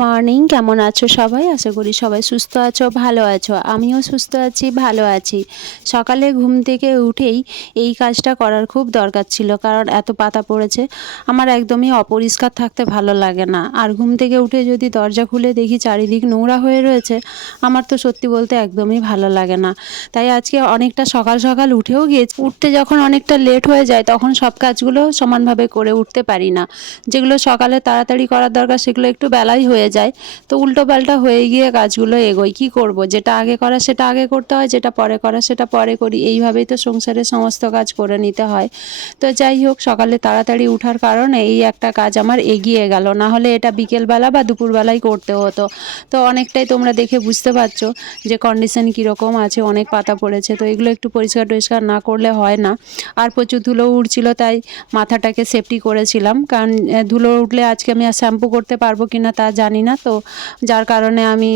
Morning, কেমন আছো সবাই? আশা করি সবাই সুস্থ আছো, ভালো আছো। আমিও সুস্থ আছি, ভালো আছি। সকালে ঘুম থেকে উঠেই এই কাজটা করার খুব দরকার ছিল, কারণ এত পাতা পড়েছে। আমার একদমই অপরিষ্কার থাকতে ভালো লাগে না, আর ঘুম থেকে উঠে যদি দরজা খুলে দেখি চারিদিক নোংরা হয়ে রয়েছে, আমার তো সত্যি বলতে একদমই ভালো লাগে না। তাই আজকে অনেকটা সকাল সকাল উঠেও গিয়েছি। উঠতে যখন অনেকটা লেট হয়ে যায় তখন সব কাজগুলো সমানভাবে করে উঠতে পারি না। যেগুলো সকালে তাড়াতাড়ি করার দরকার সেগুলো একটু বেলাই হয়ে যায়। তো উল্টো পাল্টা হয়ে গিয়ে কাজগুলো এগোয়। কী করব, যেটা আগে করা সেটা আগে করতে হয়, যেটা পরে করা সেটা পরে করি। এইভাবেই তো সংসারের সমস্ত কাজ করে নিতে হয়। তো যাই হোক, সকালে তাড়াতাড়ি উঠার কারণে এই একটা কাজ আমার এগিয়ে গেল, না হলে এটা বিকেলবেলা বা দুপুরবেলায় করতে হতো। তো অনেকটাই তোমরা দেখে বুঝতে পারছো যে কন্ডিশন কীরকম আছে, অনেক পাতা পড়েছে। তো এগুলো একটু পরিষ্কার টরিষ্কার না করলে হয় না। আর প্রচুর ধুলো উড়ছিল, তাই মাথাটাকে সেফটি করেছিলাম, কারণ ধুলো উঠলে আজকে আমি আর শ্যাম্পু করতে পারবো কিনা তা জানি না। তো যার কারণে আমি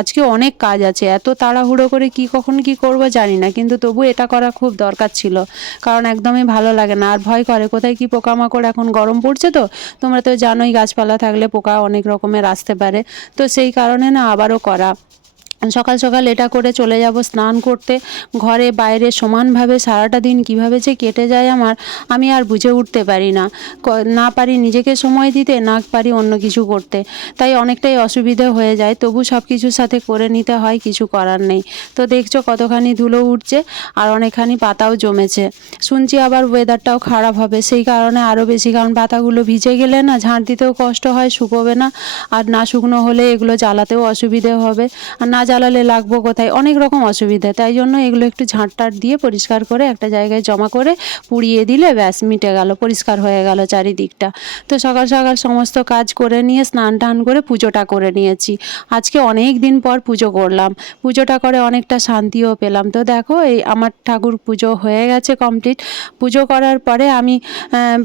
আজকে অনেক কাজ আছে, এত তাড়াহুড়ো করে কখন কি করব জানি না, কিন্তু তবু এটা করা খুব দরকার ছিল, কারণ একদমই ভালো লাগে না। আর ভয় করে কোথায় কি পোকামাকড়, এখন গরম পড়ছে তো তোমরা তো জানোই গাছপালা থাকলে পোকা অনেক রকমের আসতে পারে। তো সেই কারণে না আবারও করা। সকাল সকাল এটা করে চলে যাব স্নান করতে। ঘরে বাইরে সমানভাবে সারাটা দিন কিভাবে যে কেটে যায় আমার, আমি আর বুঝে উঠতে পারি না। না পারি নিজেকে সময় দিতে, না পারি অন্য কিছু করতে। তাই অনেকটাই অসুবিধে হয়ে যায়, তবু সব কিছুর সাথে করে নিতে হয়, কিছু করার নেই। তো দেখছো কতখানি ধুলো উঠছে আর অনেকখানি পাতাও জমেছে। শুনছি আবার ওয়েদারটাও খারাপ হবে, সেই কারণে আরও বেশি, কারণ পাতাগুলো ভিজে গেলে না ঝাঁট দিতেও কষ্ট হয়, শুকোবে না। আর না শুকনো হলে এগুলো জ্বালাতেও অসুবিধে হবে, আর না জ্বালালে লাগবো কোথায়, অনেক রকম অসুবিধা। তাই জন্য এগুলো একটু ঝাঁটটাট দিয়ে পরিষ্কার করে একটা জায়গায় জমা করে পুড়িয়ে দিলে ব্যাস মিটে গেল, পরিষ্কার হয়ে গেল চারিদিকটা। তো সকাল সকাল সমস্ত কাজ করে নিয়ে স্নান টান করে পুজোটা করে নিয়েছি। আজকে অনেক দিন পর পুজো করলাম, পুজোটা করে অনেকটা শান্তিও পেলাম। তো দেখো, এই আমার ঠাকুর পুজো হয়ে গেছে কমপ্লিট। পুজো করার পরে আমি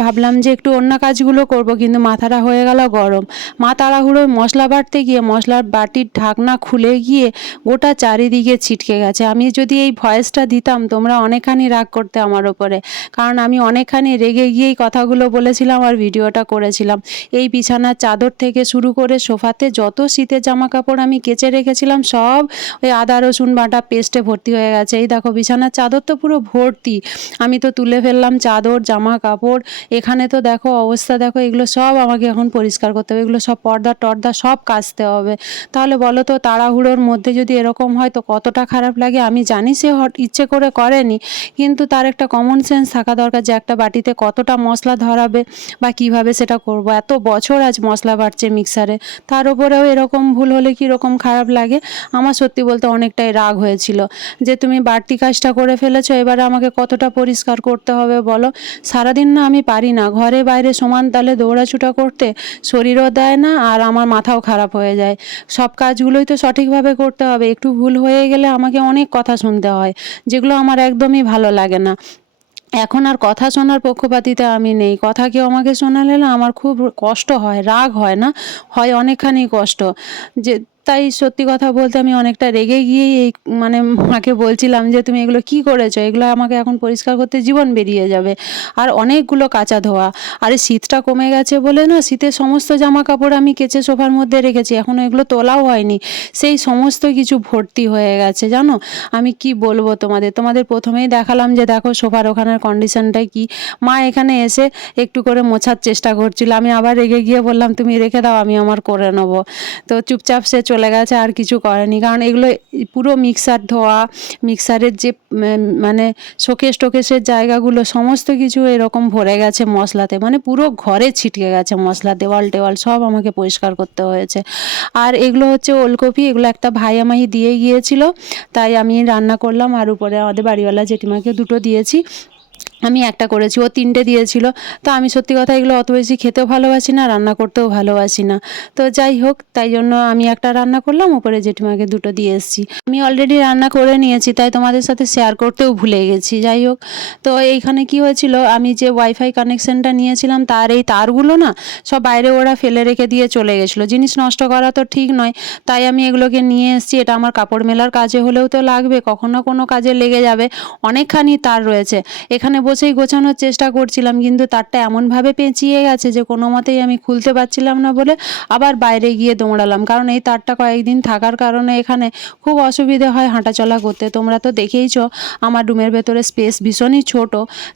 ভাবলাম যে একটু অন্য কাজগুলো করব, কিন্তু মাথাটা হয়ে গেল গরম। মা তাড়াহুড়োয় মশলা বাটতে গিয়ে মশলার বাটির ঢাকনা খুলে গিয়ে গোটা চারিদিকে ছিটকে গেছে। আমি যদি এই ভয়েসটা দিতাম তোমরা অনেকখানি রাগ করতে আমার ওপরে, কারণ আমি অনেকখানি রেগে গিয়েই কথাগুলো বলেছিলাম আর ভিডিওটা করেছিলাম। এই বিছানার চাদর থেকে শুরু করে সোফাতে যত শীতের জামা কাপড় আমি কেচে রেখেছিলাম সব ওই আদা রসুন বাটা পেস্টে ভর্তি হয়ে গেছে। এই দেখো বিছানার চাদর তো পুরো ভর্তি, আমি তো তুলে ফেললাম চাদর জামা কাপড়। এখানে তো দেখো অবস্থা, দেখো এগুলো সব আমাকে এখন পরিষ্কার করতে হবে, এগুলো সব পর্দা টর্দা সব কাচতে হবে। তাহলে বলো তো, তাড়াহুড়োর মধ্যে যদি এরকম হয় তো কতটা খারাপ লাগে। আমি জানি সে ইচ্ছে করে করেনি, কিন্তু তার একটা কমন সেন্স থাকা দরকার যে একটা বাটিতে কতটা মশলা ধরাবে বা কিভাবে সেটা করব। এত বছর আজ মশলা বাটছে মিক্সারে, তার উপরেও এরকম ভুল হলে কীরকম খারাপ লাগে। আমার সত্যি বলতে অনেকটাই রাগ হয়েছিল যে তুমি বাড়তি কাজটা করে ফেলেছো, এবারে আমাকে কতটা পরিষ্কার করতে হবে বলো। সারাদিন না আমি পারি না ঘরে বাইরে সমান তালে দৌড়াছুটা করতে, শরীরও দেয় না আর আমার মাথাও খারাপ হয়ে যায়। সব কাজগুলোই তো সঠিকভাবে করতে হবে, একটু ভুল হয়ে গেলে আমাকে অনেক কথা শুনতে হয়, যেগুলো আমার একদমই ভালো লাগে না। এখন আর কথা শোনার পক্ষপাতিতে আমি নেই, কথা কেউ আমাকে শোনালে না আমার খুব কষ্ট হয়, রাগ হয় না, হয় অনেকখানি কষ্ট। যে তাই সত্যি কথা বলতে আমি অনেকটা রেগে গিয়েই এই মাকে বলছিলাম যে তুমি এগুলো কি করেছো, এগুলো আমাকে এখন পরিষ্কার করতে জীবন বেরিয়ে যাবে। আর অনেকগুলো কাচা ধোয়া, আর এই শীতটা কমে গেছে বলে না শীতের সমস্ত জামা কাপড় আমি কেচে সোফার মধ্যে রেখেছি, এখনও এগুলো তোলাও হয়নি, সেই সমস্ত কিছু ভর্তি হয়ে গেছে। জানো আমি কি বলবো তোমাদের প্রথমেই দেখালাম যে দেখো সোফার ওখানের কন্ডিশনটাই কি। মা এখানে এসে একটু করে মোছার চেষ্টা করছিল, আমি আবার রেগে গিয়ে বললাম তুমি রেখে দাও আমি আমার করে নেবো। তো চুপচাপ সে চলে গেছে, আর কিছু করেনি, কারণ এগুলো পুরো মিক্সার ধোয়া, মিক্সারের যে শোকেস টোকেসের জায়গাগুলো সমস্ত কিছু এরকম ভরে গেছে মশলাতে, পুরো ঘরে ছিটকে গেছে মশলা, দেওয়াল টেওয়াল সব আমাকে পরিষ্কার করতে হয়েছে। আর এগুলো হচ্ছে ওলকপি, এগুলো একটা ভাই আমাকে দিয়ে গিয়েছিল, তাই আমি রান্না করলাম। আর উপরে আমাদের বাড়িওয়ালা জেঠিমাকে দুটো দিয়েছি, আমি একটা করেছি, ও তিনটে দিয়েছিল। তো আমি সত্যি কথা এগুলো অত বেশি খেতেও ভালোবাসি না, রান্না করতেও ভালোবাসি না। তো যাই হোক, তাই জন্য আমি একটা রান্না করলাম, উপরে জেঠিমাকে দুটো দিয়ে এসেছি। আমি অলরেডি রান্না করে নিয়েছি, তাই তোমাদের সাথে শেয়ার করতেও ভুলে গেছি। যাই হোক, তো এইখানে কি হয়েছিল, আমি যে ওয়াইফাই কানেকশানটা নিয়েছিলাম তার এই তারগুলো না সব বাইরে ওরা ফেলে রেখে দিয়ে চলে গেছিলো। জিনিস নষ্ট করা তো ঠিক নয়, তাই আমি এগুলোকে নিয়ে এসেছি। এটা আমার কাপড় মেলার কাজে হলেও তো লাগবে, কখনো কোনো কাজে লেগে যাবে। অনেকখানি তার রয়েছে, এখানে বসেই গোছানোর চেষ্টা করছিলাম, কিন্তু তারটা এমনভাবে পেঁচিয়ে গেছে যে কোনো মতেই আমি খুলতে পারছিলাম না বলে আবার বাইরে গিয়ে দৌড়ালাম। কারণ এই তারটা কয়েকদিন থাকার কারণে এখানে খুব অসুবিধে হয় হাঁটাচলা করতে। তোমরা তো দেখেইছো আমার রুমের ভেতরে স্পেস ভীষণই ছোট,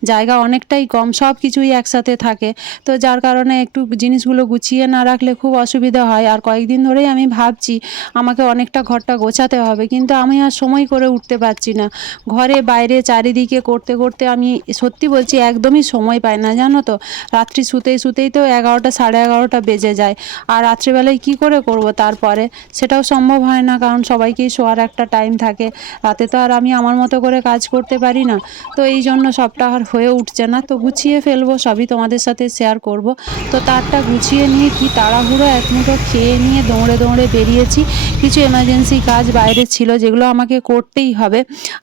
জায়গা অনেকটাই কম, সব কিছুই একসাথে থাকে। তো যার কারণে একটু জিনিসগুলো গুছিয়ে না রাখলে খুব অসুবিধা হয়। আর কয়েকদিন ধরেই আমি ভাবছি আমাকে অনেকটা ঘরটা গোছাতে হবে, কিন্তু আমি আর সময় করে উঠতে পারছি না। ঘরে বাইরে চারিদিকে করতে করতে আমি সত্যি বলছি একদমই সময় পাই না, জানো তো। রাত্রি শুতেই তো 11টা 11:30 বেজে যায়। আর রাত্রিবেলায় কি করে করব তারপরে, সেটাও সম্ভব হয় না, কারণ সবাইকেই শোয়ার একটা টাইম থাকে। রাতে তো আর আমি আমার মতো করে কাজ করতে পারি না। তো এই জন্য সবটা আর হয়ে উঠছে না। তো গুছিয়ে ফেলবো, সবই তোমাদের সাথে শেয়ার করব। তো তারটা গুছিয়ে নিয়ে কি তাড়াহুড়ো এক মুঠো খেয়ে নিয়ে দৌড়ে দৌড়ে বেরিয়েছি। কিছু এমার্জেন্সি কাজ বাইরে ছিল যেগুলো আমাকে করতেই হবে।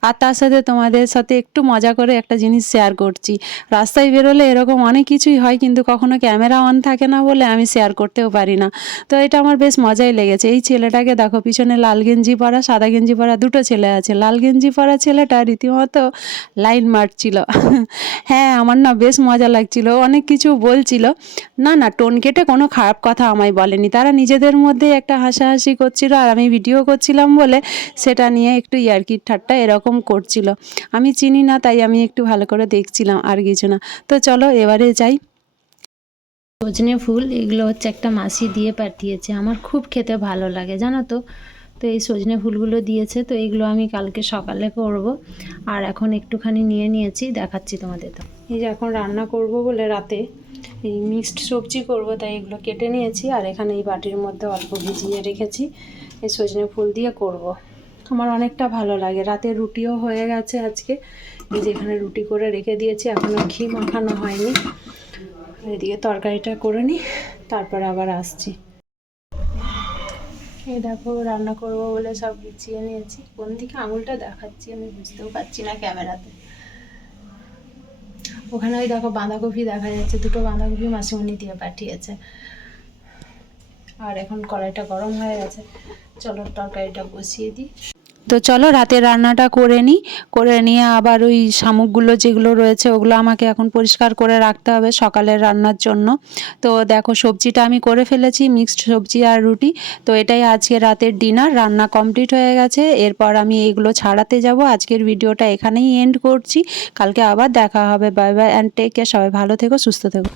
আর তার সাথে তোমাদের সাথে একটু মজা করে একটা জিনিস শেয়ার করছি। রাস্তায় বেরোলে এরকম অনেক কিছুই হয়, কিন্তু কখনো ক্যামেরা অন থাকে না বলে আমি শেয়ার করতেও পারি না। তো এটা আমার বেশ মজাই লেগেছে। এই ছেলেটাকে দেখো, পিছনে লাল গেঞ্জি পরা সাদা গেঞ্জি পরা দুটো ছেলে আছে। লাল গেঞ্জি পরা ছেলেটা রীতিমতো লাইন মারছিল। হ্যাঁ, আমার না বেশ মজা লাগছিল, অনেক কিছু বলছিল। না টোন কেটে কোনো খারাপ কথা আমায় বলেনি, তারা নিজেদের মধ্যে একটা হাসাহাসি করছিল আর আমি ভিডিও করছিলাম বলে সেটা নিয়ে একটু ইয়ার্কি ঠাট্টা এরকম করছিল। আমি চিনি না তাই আমি একটু ভালো করে দেখছিলাম, আর কিছু না। তো চলো এবারে যাই। সজনে ফুল এগুলো হচ্ছে একটা মাসি দিয়ে পাঠিয়েছে, আমার খুব খেতে ভালো লাগে জানো তো। তো এই সজনে ফুলগুলো দিয়েছে, তো এইগুলো আমি কালকে সকালে করব। আর এখন একটুখানি নিয়ে নিয়েছি, দেখাচ্ছি তোমাদের। তো এই যে এখন রান্না করব বলে রাতে এই মিক্সড সবজি করব, তাই এগুলো কেটে নিয়েছি। আর এখানে এই বাটির মধ্যে অল্প ভিজিয়ে রেখেছি, এই সজনে ফুল দিয়ে করব। আমার অনেকটা ভালো লাগে। রাতে রুটিও হয়ে গেছে আজকে, এই যে এখানে রুটি করে রেখে দিয়েছি, এখনও ঘি মাখানো হয়নি। এদিকে তরকারিটা করে নিই, তারপর আবার আসছি। এই দেখো রান্না করবো বলে সব গুছিয়ে নিয়েছি। কোন দিকে আঙুলটা দেখাচ্ছি আমি বুঝতেও পারছি না ক্যামেরাতে। ওখানে ওই দেখো বাঁধাকপি দেখা যাচ্ছে, দুটো বাঁধাকপি মাসিমণি দিয়ে পাঠিয়েছে। আর এখন কড়াইটা গরম হয়ে গেছে, চলো তরকারিটা বসিয়ে দিই। তো চলো রাতের রান্নাটা করে নিয়ে আবার ওই শামুকগুলো যেগুলো রয়েছে ওগুলো আমাকে এখন পরিষ্কার করে রাখতে হবে সকালের রান্নার জন্য। তো দেখো সবজিটা আমি করে ফেলেছি, মিক্সড সবজি আর রুটি। তো এটাই আজকে রাতের ডিনার, রান্না কমপ্লিট হয়ে গেছে। এরপর আমি এগুলো ছাড়াতে যাব। আজকের ভিডিওটা এখানেই এন্ড করছি, কালকে আবার দেখা হবে। Bye bye and take care. সবাই ভালো থেকো, সুস্থ থেকো।